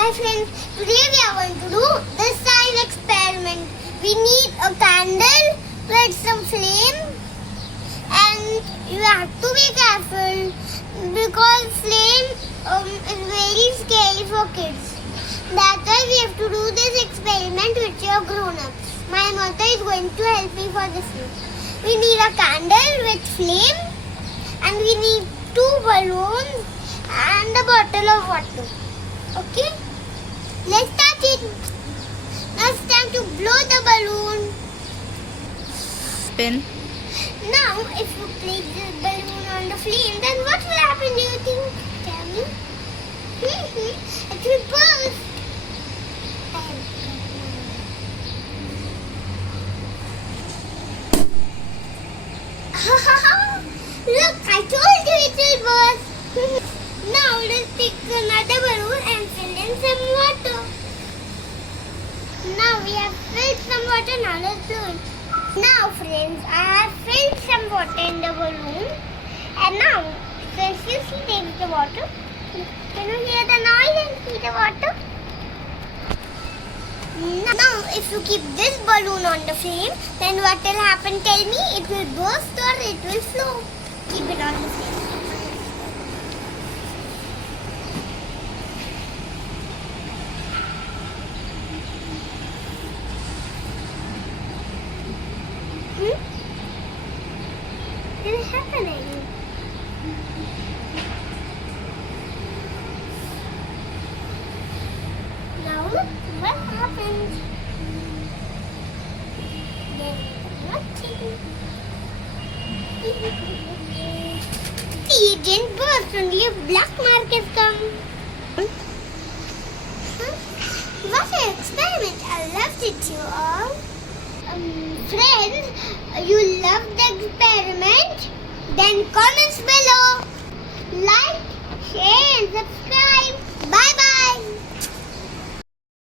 Hi friends, today we are going to do the science experiment. We need a candle with some flame and you have to be careful because flame is very scary for kids. That's why we have to do this experiment with your grown-ups. My mother is going to help me for this one. We need a candle with flame and we need 2 balloons and a bottle of water. Okay? Let's start it. Now it's time to blow the balloon. Spin. Now, if you place this balloon on the flame, then what will happen, do you think? Tell me. It will burst. Look, I told you it will burst. Now, let's take another balloon and fill in some water. Now, we have filled some water. Now, let's blow it. Now friends, I have filled some water in the balloon and now, so if you see there is the water, can you hear the noise and see the water? Now if you keep this balloon on the flame, then what will happen, tell me? It will burst or it will flow. Keep it on the flame. What is happening? Now look what happened. There's nothing. It didn't burst, only a black mark has come. What an experiment. I loved it, you all. Friends, you loved the experiment? Then comments below. Like